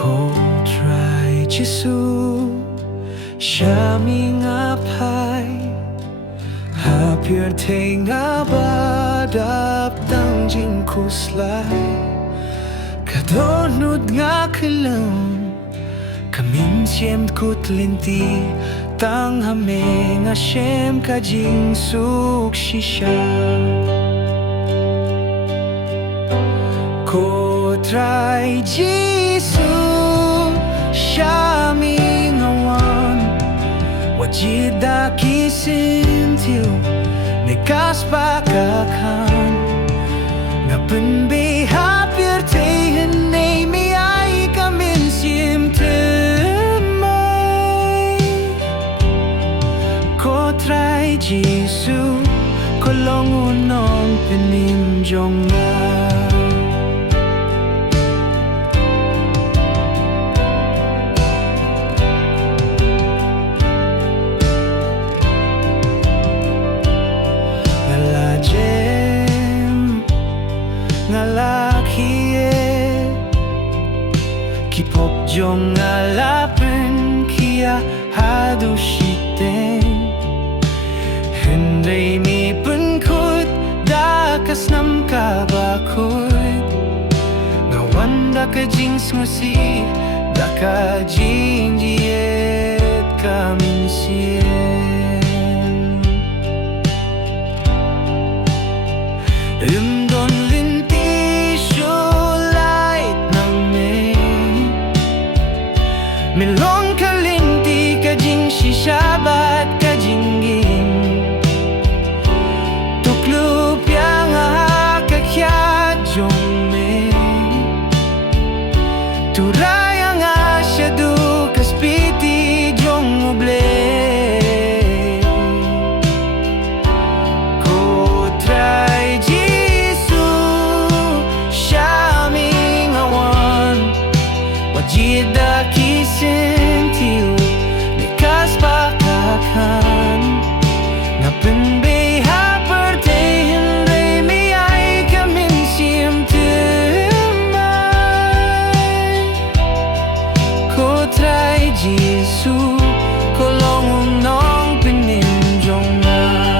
Ko Trai Jisu Sha Me Nga Phai Hapir Te Nga Ba Dap Tang Jingkuslai Ka dohnud nga khlem Ka mynsiem kutlinti Tang hame nga shem ka jingsngewkhia Ko Trai Jisu Sha Me Nga Wajida kyntien Nekas pakakan Nga penbe hapir te hynrei ai ka mynsim Ko Trai Jisu kolong Nongpynim jonga Kipop jong alapen kia hadu shiten hynrei mi penkut dakas nam kaba ngawan da ka jingsngewkhia da ka jingkyrpad mynsiem Don linti shulait name Milong kalinti ka jingsngewkhia ka jingim Tuklu biang kakya jome Turaya nga syadu kaspiti jong oble Jida kisentiu Nekas pakakan Nga penbe hapir te hynrei ai ka mynsiem Ko Trai Jisu kolong Nongpynim jonga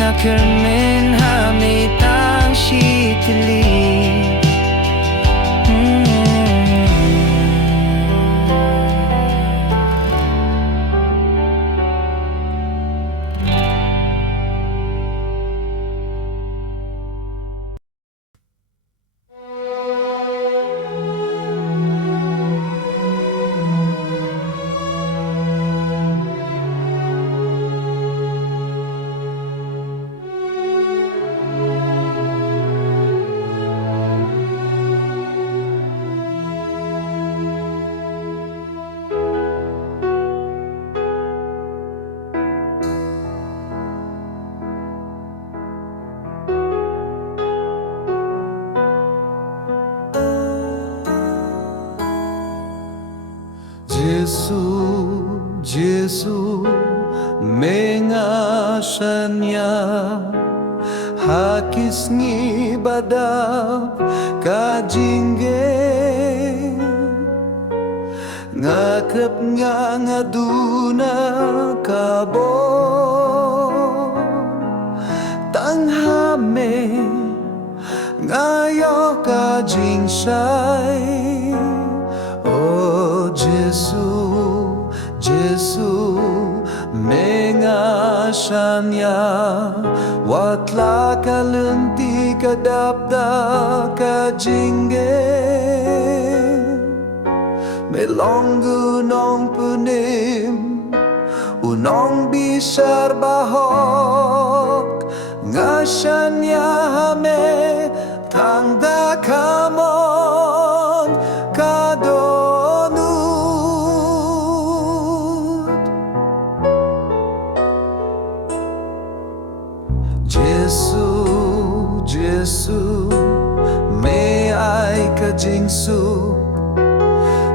Na kermen hamitang shitili Jisu Me Nga Phai Hakis ngibadap ka jingim Ngakap nga ngaduna kabo Tanghame ngayo ka jingsai Oh Jisu Me Nga Phai Watla kalunti kadapda ka jingim Melonggu Nongpynim Unong bisar bahok Nga Phai hame tangda kamon kado Jisu me ai ka jingsu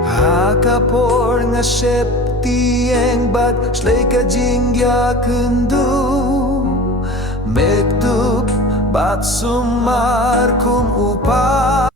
hakapor nga shep tieng bad shlei ka jingya kundu megdup bat sumar kum upa.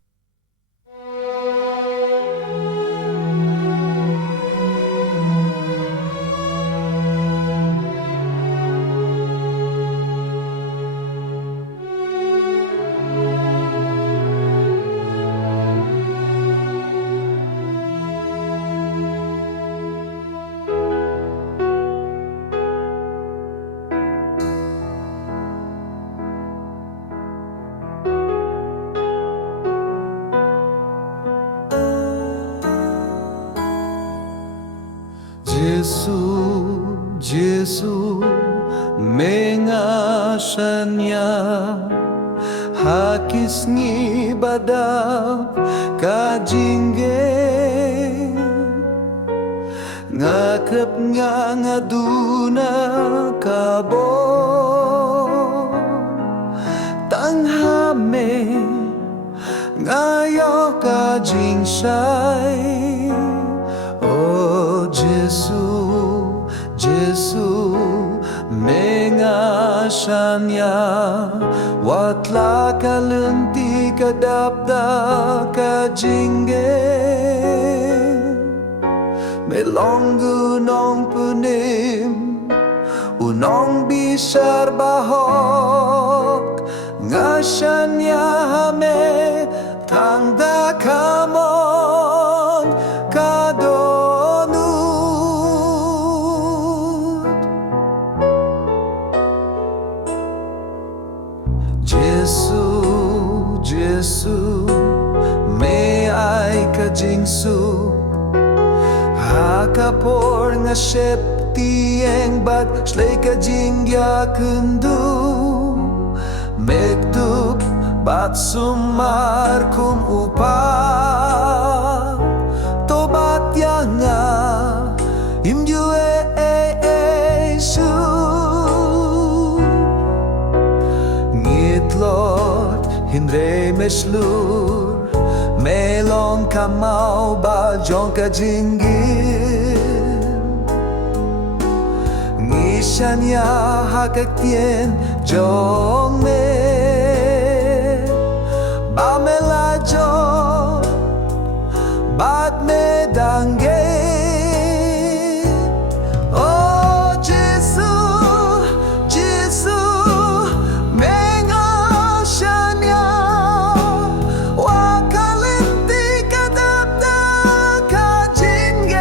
Jisu me nga hakis ngi badap ka jingim ngakap nga duna kabo tanghame ngayo ka jingsai. Oh Jisu me nga watla kalunti kadapda ka jingim melonggu Nongpynim unong bisar bahok nga hame tangda kamon dohnud. Jisu me ai ka jingsu hakapor nga shep tieng bad shlei ka jingya kundu megdup bat sumar kum upa tobat yang nga imjue su ngitlot hynrei meslur melong kamau ba jong ka jingim ngisanya hakakien jong me ba melajo bat me dangge. Oh Jisu me nga wakalinti kadapda ka jingim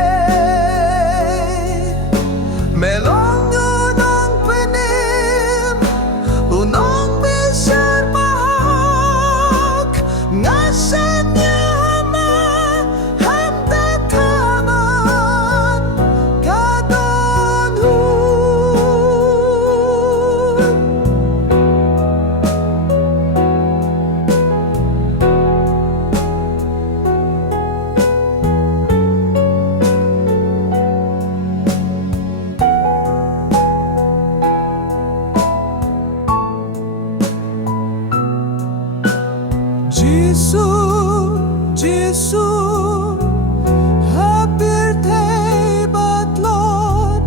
melongo Nongpynim unong bisar bahok ngasanya Jisu hapir thay batlot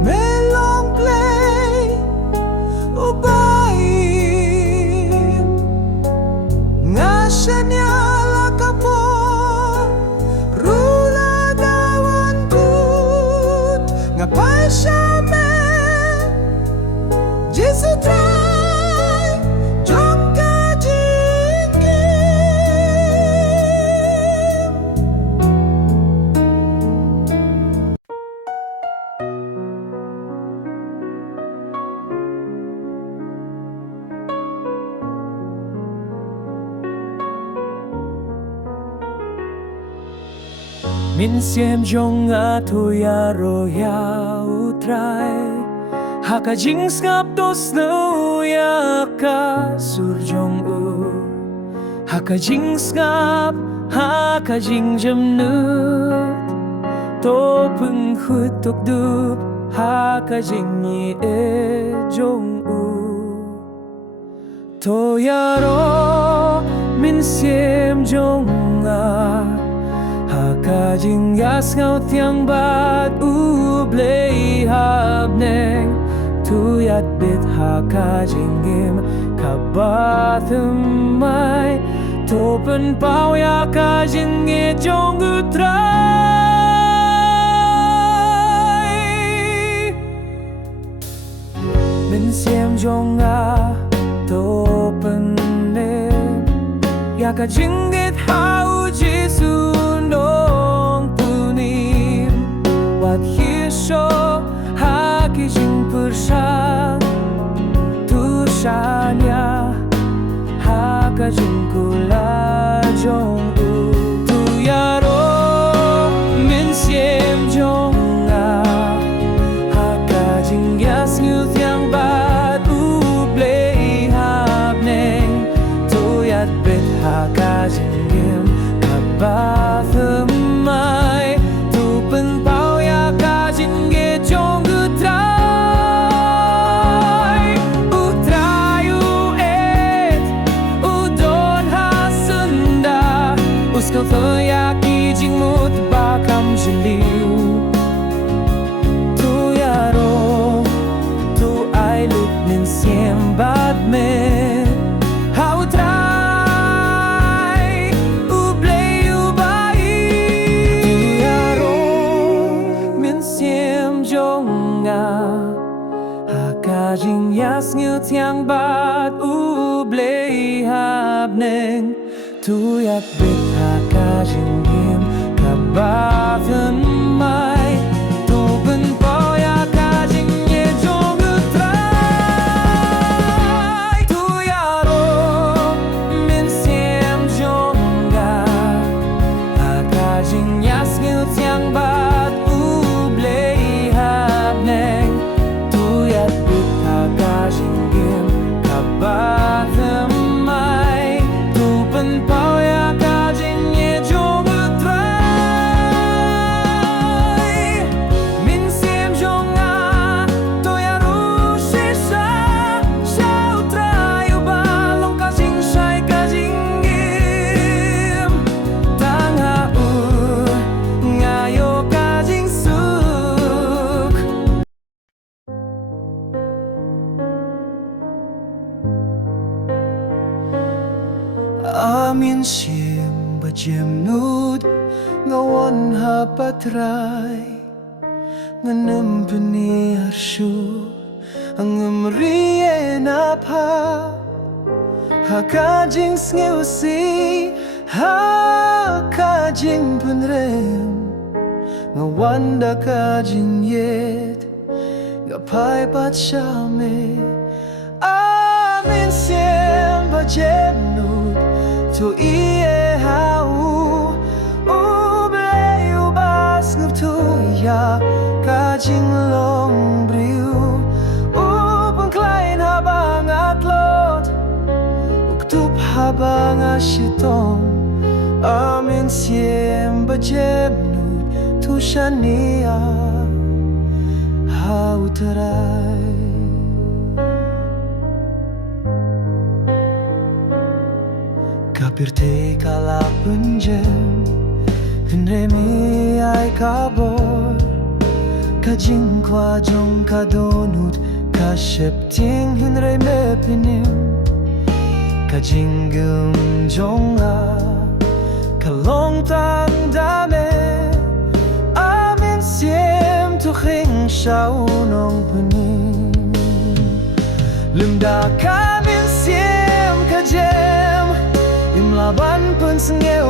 melong play ubaim ngasanya lakapo rula dawan kut ngapai Sha Me Jisu Trai mynsiem jong atuya roya utrai haka jingskap dohnud ya ka surjong haka jingskap haka jingjamnut to pengkhut tok dup haka jingi jong Toyaro mynsiem jonga haka jingas ngawthyang bat ublei habneng tuyat bit haka jingim kaba thumai topen pao yaka jinge jongu trai mynsiem jonga topen lim yaka jingit hau Jisu Nongpynim wat hisho haki jingpynsangeh tushanya haka jingkula jongu tuyaro mynsiem jonga haka jingyas ngewthyang bat ublei habneng tuyat bit haka jingim kaba thumai tupen pao yaka jinge jongu trai utrai uet udon hasunda sngewthuh yaki jingmut bakam jeliu tuyaro tu ai lut mynsiem bat men hau trai ublei ubai tuyaro mynsiem jonga haka jingyas ngewthyang bat ublei habneng tuyat bit haka jingim kaba thumai topen pao yaka jinge jongu trai tuyaro mynsiem jonga haka jingyas ngewthyang bat ublei habneng tuyat bit haka jingim kaba thumai topen pao yaka jinge jongu trai mynsiem jonga toyaro shisha shao trai ubalong ka jingshai ka jingim tanga ngayo ka jingsuk mynsiem dohnud ngawan hapatrai nganempeni arshu rieh na pha haka jingsngewkhia haka jingpynsangeh ngawan daka jinyet ngaphai pat Sha Me mynsiem dohnud to ie hau ublei ubas sngewthuh ya ka jinglong briew upang klein habang atlot uktup habang ashitong mynsiem dohnud tushania hau trai kapirte kala punjem hynrei ai kabor ka jingrwai jong ka dohnud ka shepting hynrei nonpynim ka jingim jonga ka long tang dame mynsiem tukhing shao Nongpynim limda ka mynsiem ka jem imlaban pynsangeh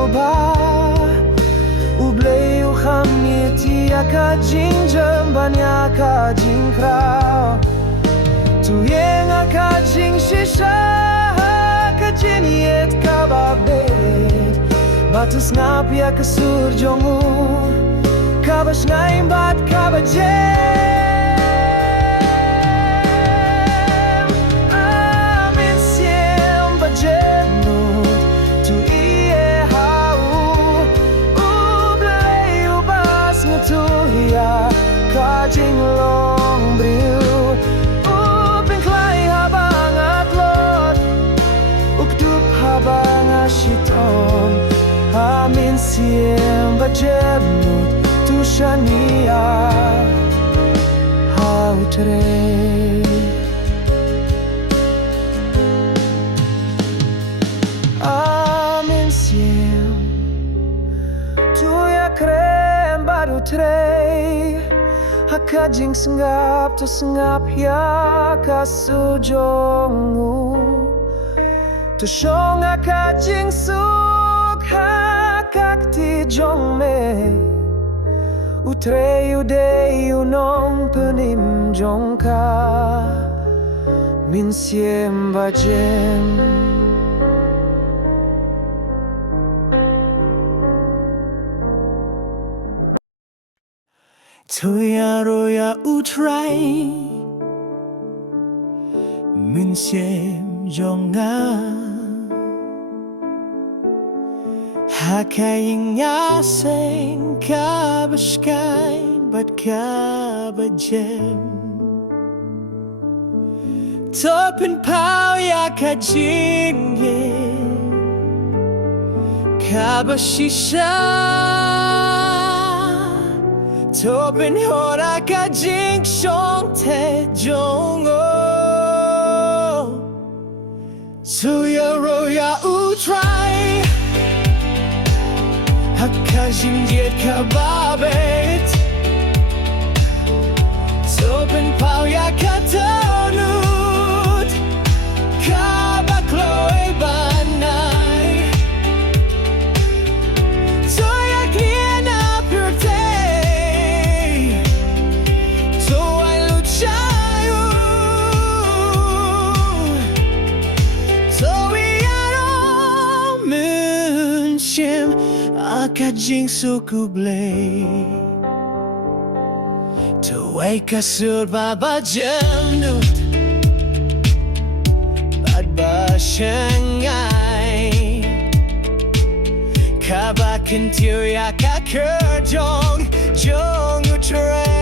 ublei uchamietia ka jingjam banya ka jingkrau tuyenga ka jingshisha ka jiniet kaba bet batus ngapia ka surjongu kaba shnaim bat kaba jem mynsiem dohnud tu ie hau ublei ubas sngewthuh ya ka jinglong briew upang klai habang atlot dohnud tu sha nia hynrei mynsim tu ya khlem baru trai haka jingsngewkhia kasujongu tu shong haka jingsngewkhia jongme utrei udei nongpynim jongka mynsiem vajem Toya utrai mynsiem jonga Hakayinga sing kaba sky but kaba jem Topin pau ya ka jingim kaba shisha Topin hora ka jingshongthe Toya utrai Haka jingkyrpad Topin pau ya ka dohnud Kaba kloe banai Toya kliena purte Toya luchayu Toya mynsim Haka Jisu Khrist Tuway kasur baba dohnud Bad ba shangai Kaba kyntien ka jong utrai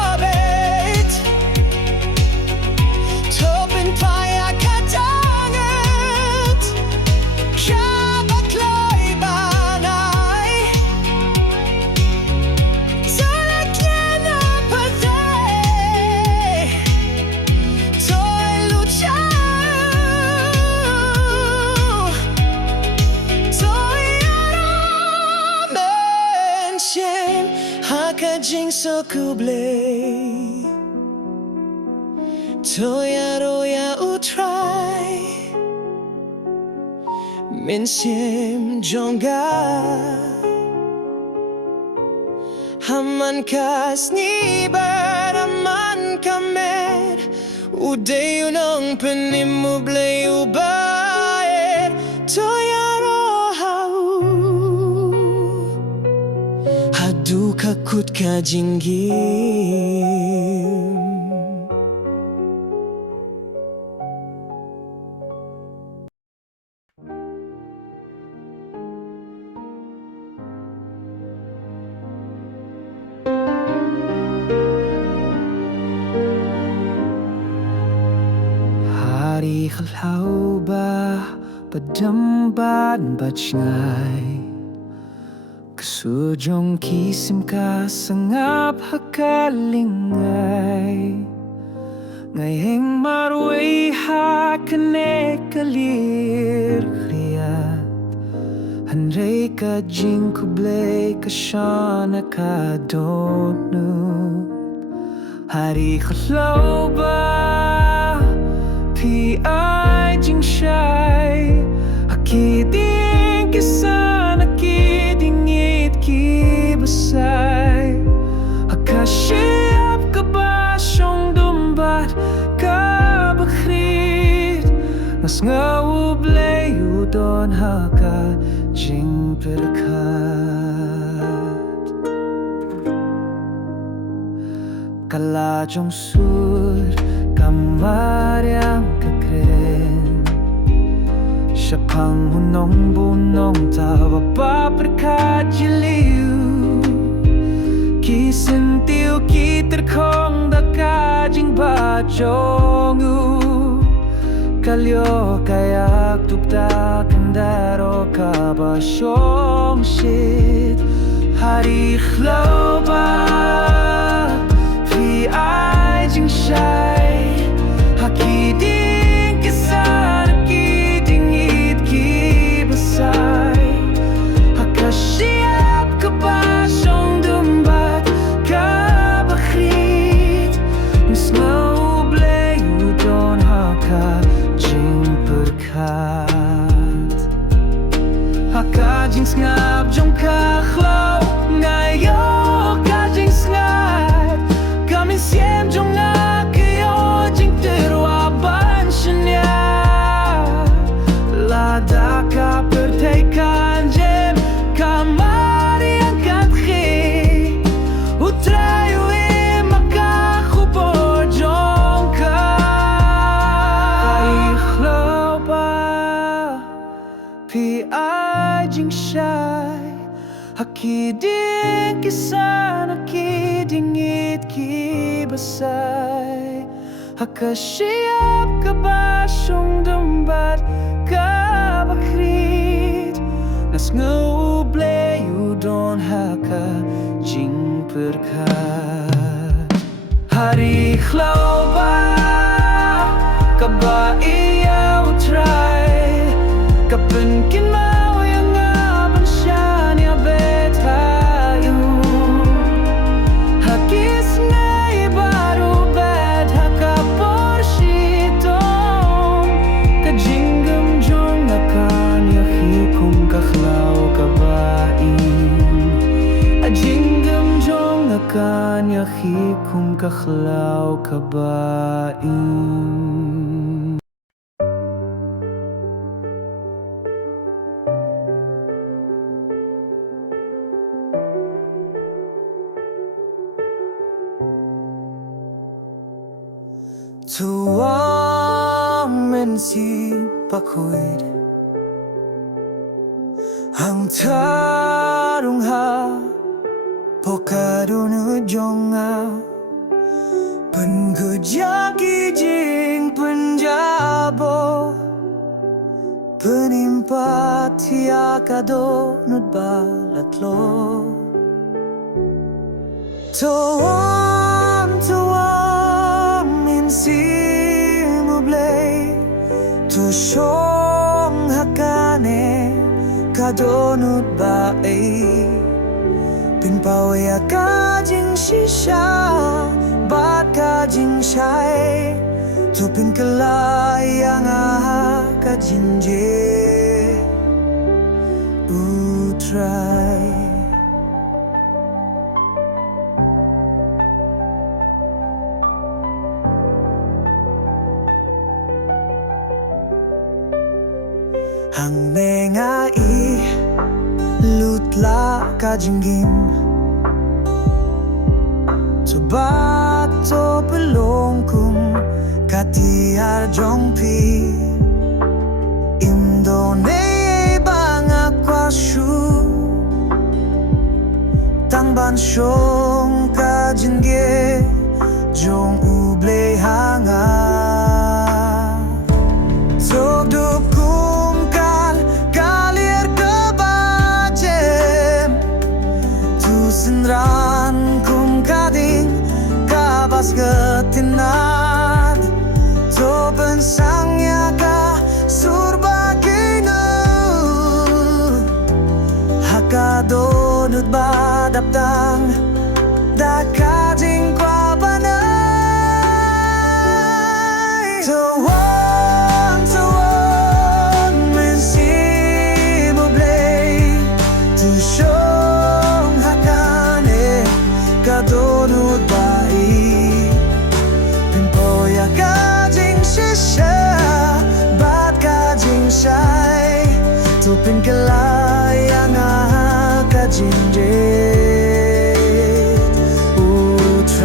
jingpynsangeh Haka Jisu Khrist Toya utrai mynsiem jonga Haman kasnibar aman kamer Udei Nongpynim bleu baer Toya kakut ka jingim Hari khalau ba padamban bachngai Sujong kisim ka sangap hakalingay Ngayeng marway hakane kalir kriyat Hynrei ka jingkublay ka shana ka dohnud Hari khlaw ba pi ay jingshai Hakiding sngewthuh udon haka jingpynsangeh kala jong sur kamar yang kekeren siapang hunong bunong tawa paprikat jiliu kisentiu kiterkong daka jingpad jongu kalyo kayak tupta kendaro kaba shong shit hari khloba pi ai jingshai hakiding kisan kiding it ki besai hakashiap kaba shong dumbat kaba khit sngewthuh udon haka haka jingsngab jong khlem ngayo ka jingsngwai ka mynsiem jong kyo jingkyrpad lada ka perteikan jem kamar yang katri utrai maka khupo jong pi ai jingshai hakiding kisan hakiding it ki besai hakashiap kabashong dumbat kabakrit sngewthuh udon haka jingpynsangeh hari khloba kaba iya utrai kapenkin mau yang aban shania betayu hakis nei baru bed hakapor shitong ka jingim jong akan yahikum kakhlau kabain a jingim jong akan yahikum kakhlau kabain. Tuang mynsim pakuid hang tarung ha pokadun jonga penggejaki jing penjabo penimpat tiaka dohnud balatlo tuang mynsim tushong hakane kadohnud bae pinpawaya ka jing shisha baka jing shai tupin kelayang ka jinje utrai hynrei ngai lutla ka jingim sobat to pelongkum katiar jongpi indonei banga kwashu tangban shong ka jinge jong uble hanga sogdup senran kum kading kabas getinad topen sangnya ka surba kinu haka dohnud badaptang daka jingkyrpad mynsim dohnud bai pinpa Tupin kalaya nga kajinjet utray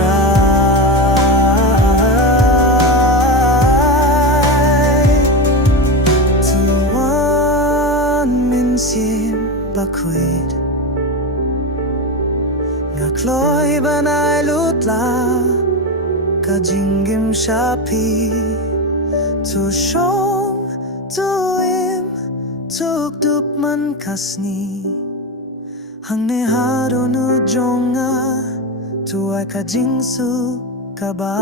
tuan mynsim bakwit nga kloy banay lutla ka jingim shapi tu shong tuim tuk dup man kasni hangne haro nu jonga tuai ka jingsu kaba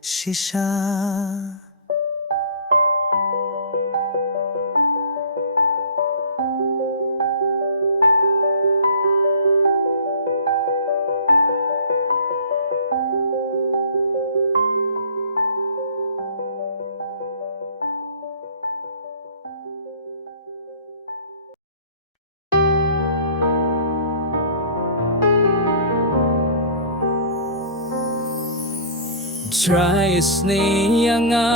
shisha. Trai nga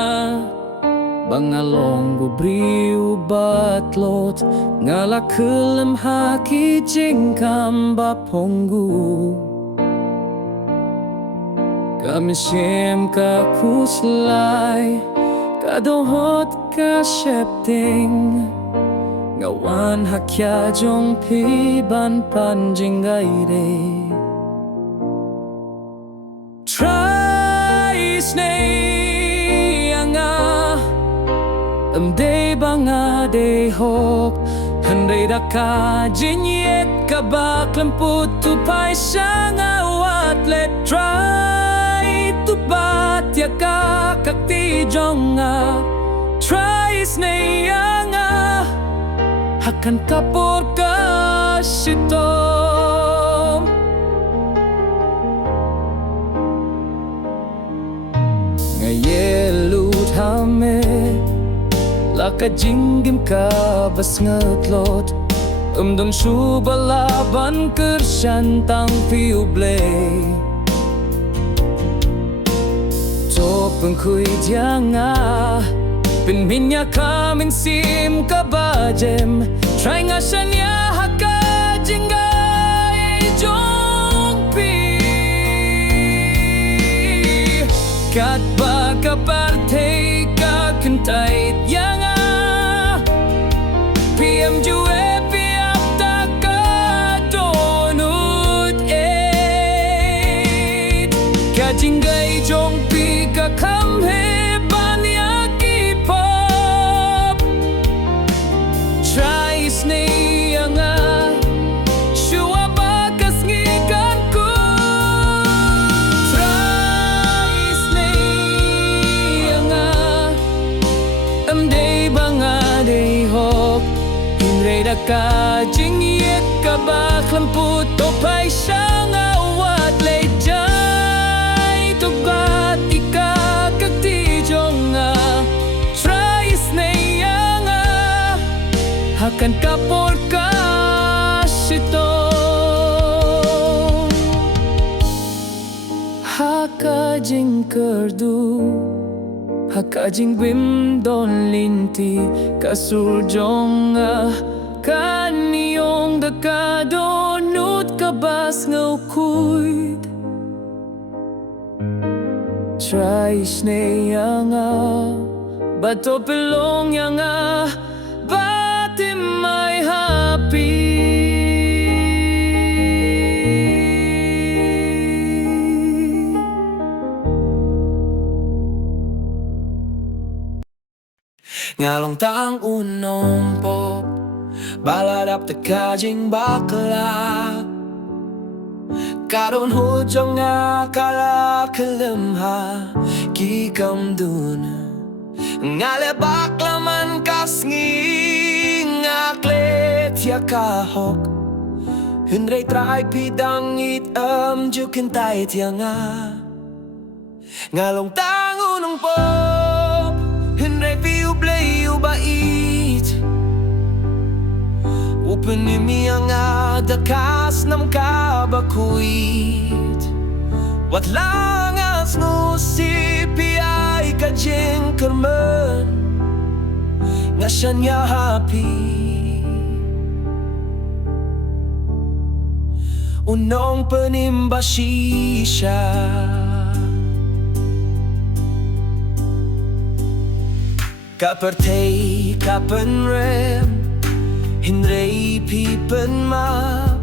bangalong briew batlot ngala khlem haki jingam baponggu mynsiem ka kuslay ka dohnud ka shepting ngawan hakya jongpyban pan jingrwai day banga day hop hynrei da ka jinyet kaba khlem tu pynsangeh let try tu bat ya ka kakti jonga try nga hakan kapor ka shito ngayelut hame laka jingim ka bas ngatlot dong shu balaban kersyan tang piublay to pengkui janga pinminya ka mynsim ka bajem try nga shanya haka jingai jongpi kat ba ka partay ka kyntien jingai jongpi ka khamhe banya ki pop try nga shua bakas ngikan ku try nga day banga day hop hynrei da ka jingyet ka ba khlem to pynsangeh wat lay hakan kapor ka shito haka jingkyrdu haka jingbim don linti kasur jonga kaniyong da ka dohnud ka bas ngawkuit trai nga bato pelong nga my happy ngalong tang unong pop baladap te kajing bakla dohnud jonga kala khlem ha kikam dun ngale baklaman kasngi ngaklet ya kahok hynrei trai pidang it jukentai tianga ngalong tang unong pop hynrei piu blay ubait upynim nga dakas nam kabakuit wat langas ngusi piay ka jingkyrpad nga siya niya happy. Nongpynim ba siya? Kapartay kapanrem hynrei pipenmap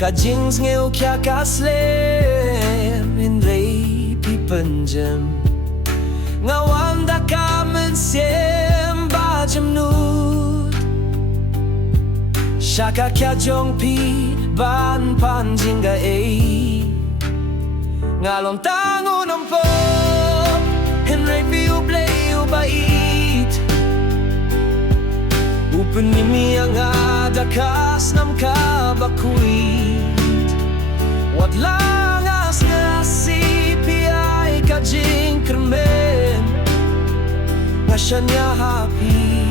jingsngewkhia khlem hynrei pipenjem ngawanda ka mynsiem ba dohnud shaka kya jongpi ban pan jingrwai ngalong tango ng po hynrei briew bait pyni nga dakas nam kabakuit wat langas nga sipiay ka jingkyrpad nga siya niya happy.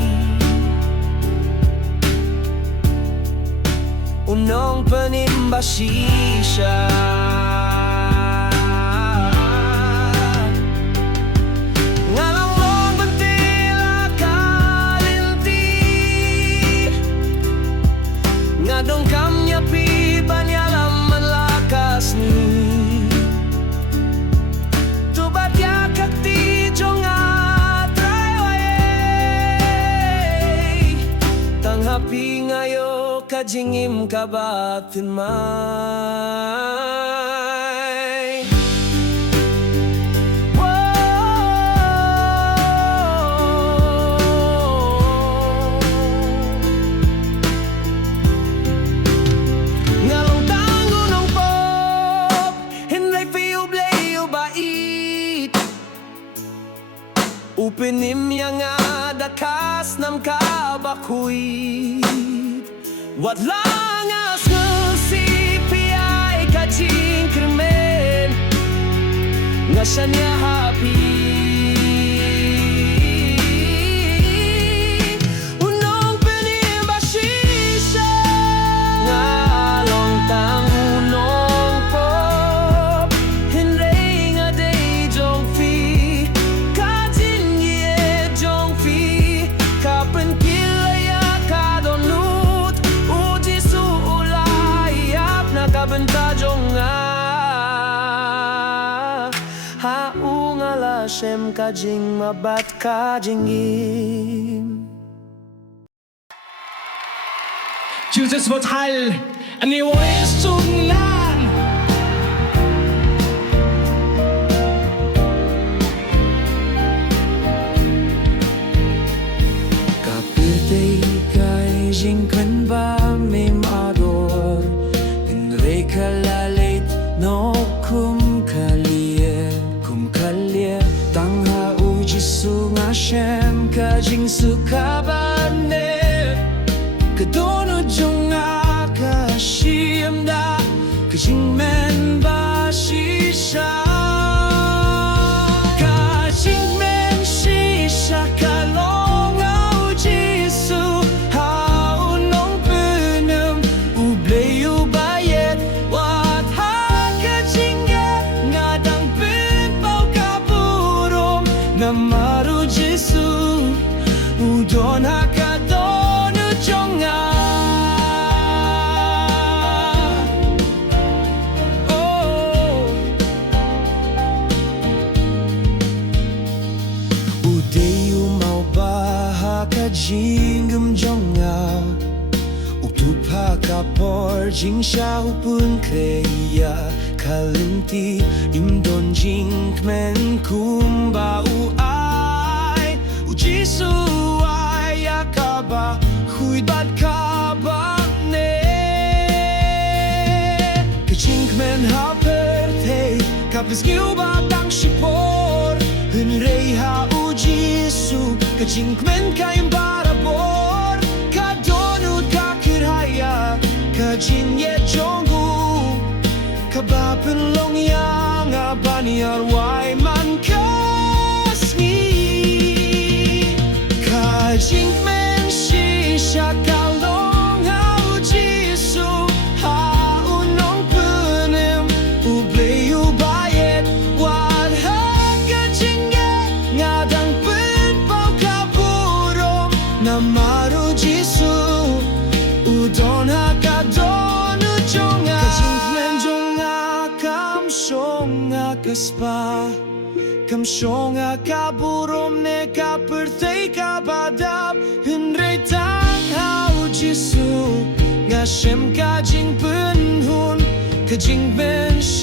Nongpynim ba siya? Dong kam niya piban yalam manlakas ni tubat ya kakti jong Trai tang happy ngayo ka jingim kaba may pynim nga dakas nam kabakuit wat langas nga sipiay ka jingkyrpad nga siya niya happy. Nongpynim ba siya? Ngalong tangunong pop hynrei nga day jongfi Shem ka jing mabat ka jingim. Jesus vårt Heil, ni våre sunnan. Kapirtay kay jingpynsangeh mim ador hynrei kalaleit no kumkalye tang hau Jisu nga Shem ka Jisu Khrist ka dohnud jong nga ka siamda ka jingmen ba siya ka jingmen siya ka longaw Jisu hau Nongpynim briew bayet wat ha ka jingge nga dang pinpaw ka purom na maru Jisu udon ha ka dohnud jong nga jingim jonga utupa kapor jingsngewkhia kreya kalinti imdon jingmen kumba uai Jisu ai kaba huidbad kaba ne ka jingmen ha pertei kapsgiu ba tang shipor hynrei ha Jisu ka jingmen kayong barabor ka dohnud ka kyrhaya ka jinye jongu ka bapelong yang abanyarwai man kasni ka jingmen siya ka longaw Jisu hau Nongpynim briew bayet wat ha ka jingge nga dang nga kaspa Kam shonga ka burom ne ka përthej ka badab Hynrei tang hau Jisu Nga shem ka jingpynsangeh Ka jingpynsangeh